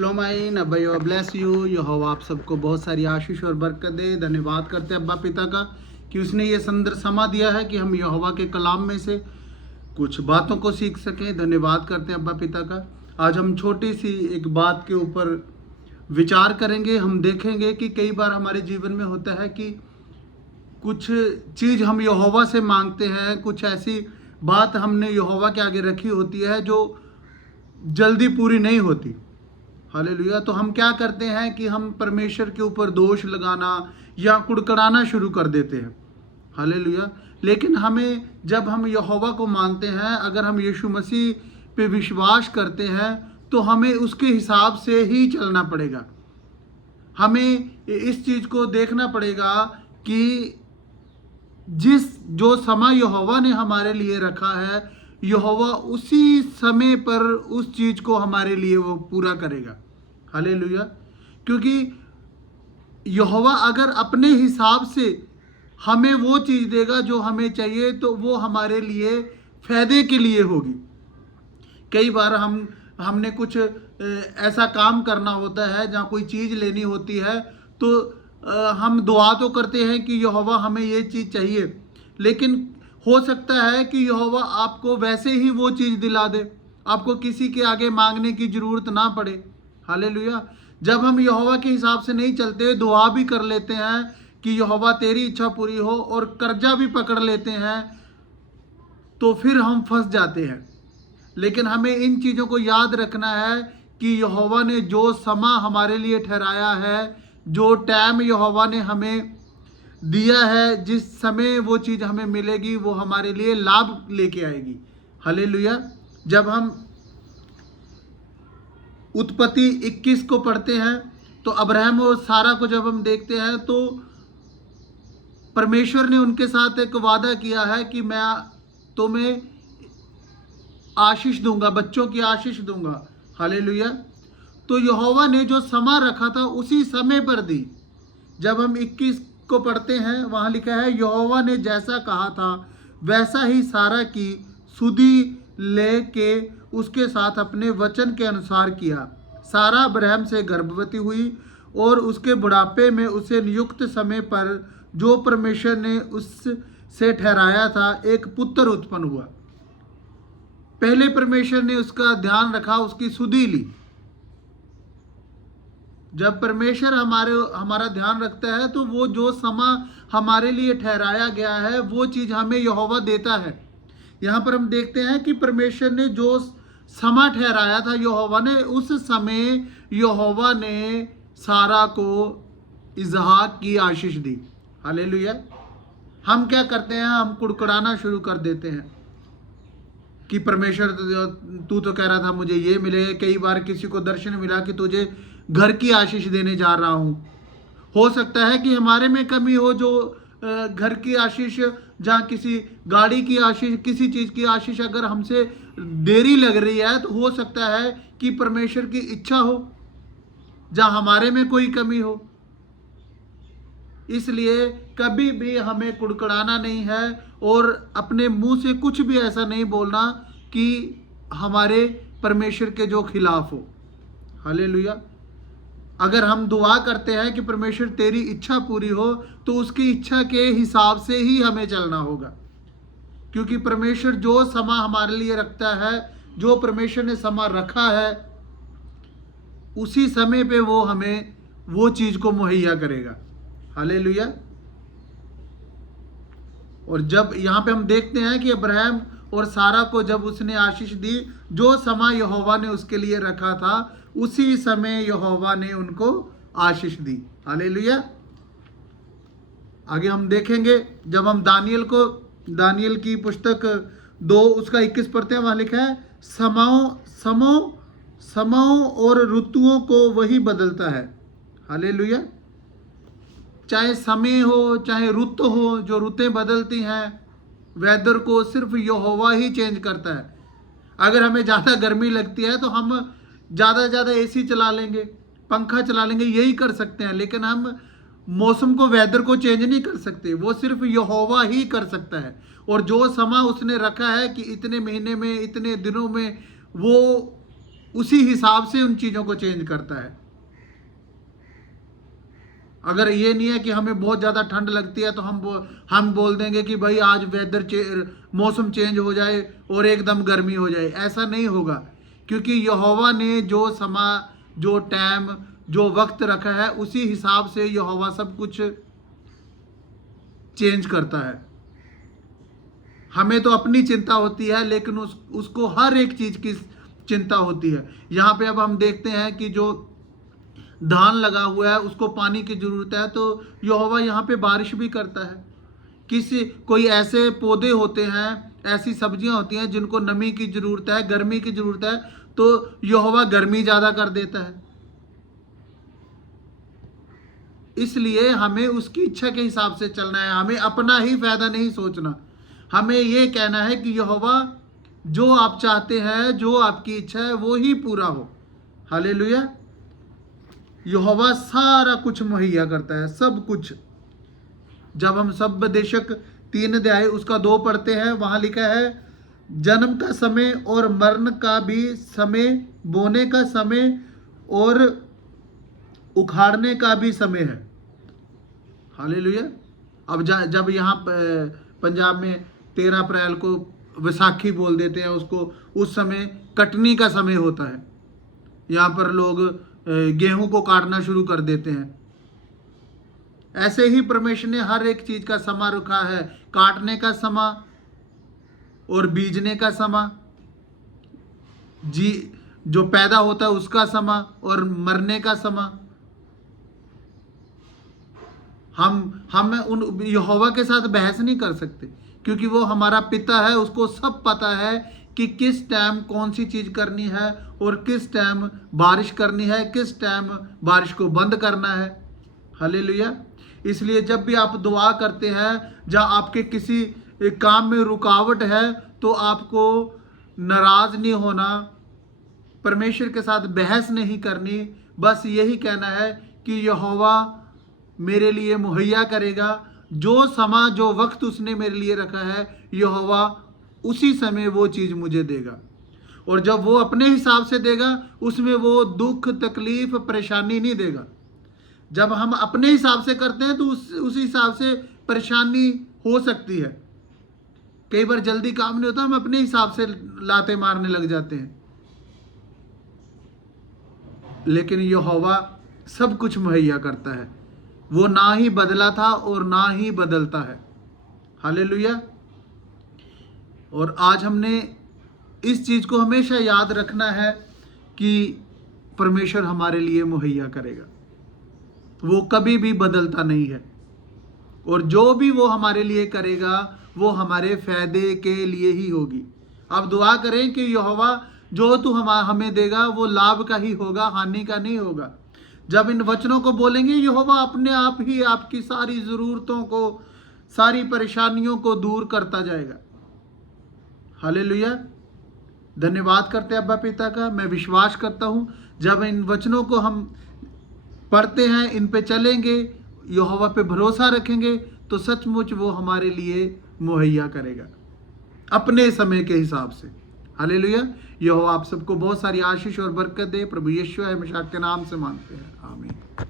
श्लोमाइन अभयो bless you. यहोवा आप सबको बहुत सारी आशीष और बरकत दे। धन्यवाद करते हैं अब्बा पिता का कि उसने ये सुंदर समा दिया है कि हम यहोवा के कलाम में से कुछ बातों को सीख सकें। धन्यवाद करते हैं अब्बा पिता का। आज हम छोटी सी एक बात के ऊपर विचार करेंगे। हम देखेंगे कि कई बार हमारे जीवन में होता है कि कुछ चीज़ हम यहोवा से मांगते हैं, कुछ ऐसी बात हमने यहोवा के आगे रखी होती है जो जल्दी पूरी नहीं होती। हालेलुया। तो हम क्या करते हैं कि हम परमेश्वर के ऊपर दोष लगाना या कुड़कुड़ाना शुरू कर देते हैं। हालेलुया। लेकिन हमें, जब हम यहोवा को मानते हैं, अगर हम यीशु मसीह पे विश्वास करते हैं, तो हमें उसके हिसाब से ही चलना पड़ेगा। हमें इस चीज़ को देखना पड़ेगा कि जो समय यहोवा ने हमारे लिए रखा है, यहोवा उसी समय पर उस चीज़ को हमारे लिए वो पूरा करेगा। हालेलुया। क्योंकि यहोवा अगर अपने हिसाब से हमें वो चीज़ देगा जो हमें चाहिए, तो वो हमारे लिए फायदे के लिए होगी। कई बार हमने कुछ ऐसा काम करना होता है जहाँ कोई चीज़ लेनी होती है, तो हम दुआ तो करते हैं कि यहोवा हमें ये चीज़ चाहिए, लेकिन हो सकता है कि यहोवा आपको वैसे ही वो चीज़ दिला दे, आपको किसी के आगे मांगने की ज़रूरत ना पड़े। हालेलुया। जब हम यहोवा के हिसाब से नहीं चलते, दुआ भी कर लेते हैं कि यहोवा तेरी इच्छा पूरी हो, और कर्जा भी पकड़ लेते हैं, तो फिर हम फंस जाते हैं। लेकिन हमें इन चीज़ों को याद रखना है कि यहोवा ने जो समा हमारे लिए ठहराया है, जो टाइम यहोवा ने हमें दिया है, जिस समय वो चीज़ हमें मिलेगी, वो हमारे लिए लाभ लेके आएगी। हालेलुया। जब हम उत्पत्ति 21 को पढ़ते हैं, तो अब्राहम और सारा को जब हम देखते हैं, तो परमेश्वर ने उनके साथ एक वादा किया है कि मैं तुम्हें आशीष दूंगा, बच्चों की आशीष दूंगा। हालेलुया। तो यहोवा ने जो समय रखा था उसी समय पर दी। जब हम 21 को पढ़ते हैं, वहाँ लिखा है, यहोवा ने जैसा कहा था वैसा ही सारा की सुधि लेके उसके साथ अपने वचन के अनुसार किया। सारा अब्राहम से गर्भवती हुई, और उसके बुढ़ापे में उसे नियुक्त समय पर जो परमेश्वर ने उससे ठहराया था, एक पुत्र उत्पन्न हुआ। पहले परमेश्वर ने उसका ध्यान रखा, उसकी सुधि ली। जब परमेश्वर हमारा ध्यान रखता है, तो वो जो समय हमारे लिए ठहराया गया है, वो चीज़ हमें यहोवा देता है। यहाँ पर हम देखते हैं कि परमेश्वर ने जो समय ठहराया था यहोवा ने, उस समय यहोवा ने सारा को इसहाक की आशीष दी। हालेलुया। हम क्या करते हैं, हम कुड़कुड़ाना शुरू कर देते हैं कि परमेश्वर तू तो कह रहा था मुझे ये मिले। कई बार किसी को दर्शन मिला कि तुझे घर की आशीष देने जा रहा हूँ। हो सकता है कि हमारे में कमी हो, जो घर की आशीष, जहाँ किसी गाड़ी की आशीष, किसी चीज़ की आशीष अगर हमसे देरी लग रही है, तो हो सकता है कि परमेश्वर की इच्छा हो, जहाँ हमारे में कोई कमी हो। इसलिए कभी भी हमें कुड़कुड़ाना नहीं है, और अपने मुंह से कुछ भी ऐसा नहीं बोलना कि हमारे परमेश्वर के जो खिलाफ हो। हालेलुया। अगर हम दुआ करते हैं कि परमेश्वर तेरी इच्छा पूरी हो, तो उसकी इच्छा के हिसाब से ही हमें चलना होगा। क्योंकि परमेश्वर जो समय हमारे लिए रखता है, जो परमेश्वर ने समय रखा है, उसी समय पे वो हमें वो चीज़ को मुहैया करेगा। हालेलुया। और जब यहाँ पे हम देखते हैं कि अब्राहम और सारा को जब उसने आशीष दी, जो समय यहोवा ने उसके लिए रखा था, उसी समय यहोवा ने उनको आशीष दी। हालेलुया। आगे हम देखेंगे, जब हम दानियल की पुस्तक 2 उसका 21 पढ़ते हैं, वहाँ लिखा है, समयों और ऋतुओं को वही बदलता है। हालेलुया। चाहे समय हो, चाहे ऋतु हो, जो ऋतुएं बदलती हैं, वेदर को सिर्फ यहोवा ही चेंज करता है। अगर हमें ज़्यादा गर्मी लगती है, तो हम ज़्यादा से ज़्यादा एसी चला लेंगे, पंखा चला लेंगे, यही कर सकते हैं। लेकिन हम मौसम को, वेदर को चेंज नहीं कर सकते, वो सिर्फ यहोवा ही कर सकता है। और जो समय उसने रखा है कि इतने महीने में, इतने दिनों में वो उसी हिसाब से उन चीज़ों को चेंज करता है। अगर ये नहीं है कि हमें बहुत ज़्यादा ठंड लगती है तो हम बोल देंगे कि भाई आज मौसम चेंज हो जाए और एकदम गर्मी हो जाए, ऐसा नहीं होगा। क्योंकि यहोवा ने जो समा, जो टाइम, जो वक्त रखा है, उसी हिसाब से यहोवा सब कुछ चेंज करता है। हमें तो अपनी चिंता होती है, लेकिन उसको हर एक चीज़ की चिंता होती है। यहाँ पे अब हम देखते हैं कि जो धान लगा हुआ है उसको पानी की जरूरत है, तो यहोवा यहाँ पे बारिश भी करता है। कोई ऐसे पौधे होते हैं, ऐसी सब्जियां होती हैं जिनको नमी की जरूरत है, गर्मी की जरूरत है, तो यहोवा गर्मी ज्यादा कर देता है। इसलिए हमें उसकी इच्छा के हिसाब से चलना है, हमें अपना ही फायदा नहीं सोचना। हमें ये कहना है कि यहोवा जो आप चाहते हैं, जो आपकी इच्छा है, वो ही पूरा हो। हालेलुया। यहोवा सारा कुछ मुहैया करता है, सब कुछ। जब हम सबदेशक 3 अध्याय उसका 2 पढ़ते हैं, वहां लिखा है जन्म का समय और मरण का भी समय, बोने का समय और उखाड़ने का भी समय है। हालेलुया। अब जब यहाँ पंजाब में 13 अप्रैल को वैसाखी बोल देते हैं उसको, उस समय कटनी का समय होता है। यहाँ पर लोग गेहूं को काटना शुरू कर देते हैं। ऐसे ही परमेश्वर ने हर एक चीज का समय रखा है, काटने का समय और बीजने का समय, जो पैदा होता है उसका समय और मरने का समय। हम उन यहोवा के साथ बहस नहीं कर सकते, क्योंकि वो हमारा पिता है, उसको सब पता है कि किस टाइम कौन सी चीज करनी है और किस टाइम बारिश करनी है, किस टाइम बारिश को बंद करना है। हालेलुया। इसलिए जब भी आप दुआ करते हैं, जहाँ आपके किसी काम में रुकावट है, तो आपको नाराज नहीं होना, परमेश्वर के साथ बहस नहीं करनी, बस यही कहना है कि यहोवा मेरे लिए मुहैया करेगा। जो समय, जो वक्त उसने मेरे लिए रखा है, यहोवा उसी समय वो चीज़ मुझे देगा। और जब वो अपने हिसाब से देगा, उसमें वो दुख, तकलीफ, परेशानी नहीं देगा। जब हम अपने हिसाब से करते हैं तो उस हिसाब से परेशानी हो सकती है। कई बार जल्दी काम नहीं होता, हम अपने हिसाब से लाते मारने लग जाते हैं। लेकिन यहोवा सब कुछ मुहैया करता है, वो ना ही बदला था और ना ही बदलता है। हालेलुया। और आज हमने इस चीज को हमेशा याद रखना है कि परमेश्वर हमारे लिए मुहैया करेगा, वो कभी भी बदलता नहीं है। और जो भी वो हमारे लिए करेगा वो हमारे फायदे के लिए ही होगी। अब दुआ करें कि यहोवा जो तू हमें देगा वो लाभ का ही होगा, हानि का नहीं होगा। जब इन वचनों को बोलेंगे, यहोवा अपने आप ही आपकी सारी जरूरतों को, सारी परेशानियों को दूर करता जाएगा। हालेलुया। धन्यवाद करते हैं अब्बा पिता का। मैं विश्वास करता हूं जब इन वचनों को हम पढ़ते हैं, इन पे चलेंगे, यहोवा पे भरोसा रखेंगे, तो सचमुच वो हमारे लिए मुहैया करेगा अपने समय के हिसाब से। हालेलुया। यहोवा आप सबको बहुत सारी आशीष और बरकत दे। प्रभु यीशु मसीह के नाम से मांगते हैं, आमीन।